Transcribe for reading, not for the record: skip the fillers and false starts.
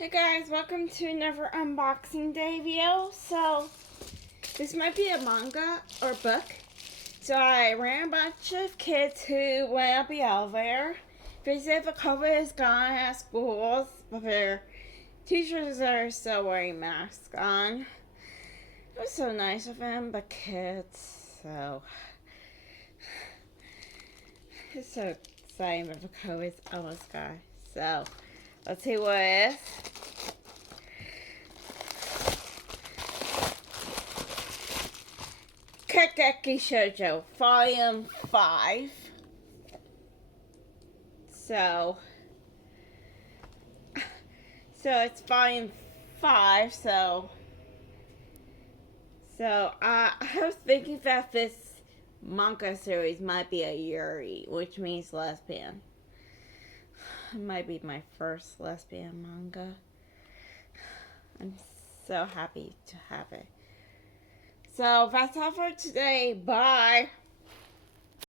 Hey guys, welcome to another unboxing day video. So, this might be a manga or book. So I ran a bunch of kids who went up the elevator. They said the COVID is gone at schools, but their teachers are still wearing masks on. It was so nice of them, but kids, so... It's so exciting that the COVID's almost gone. So, let's see what it is. Kageki Shojo, Volume 5. So it's Volume 5, so I was thinking that this manga series might be a yuri, which means lesbian. It might be my first lesbian manga. I'm so happy to have it. So that's all for today. Bye.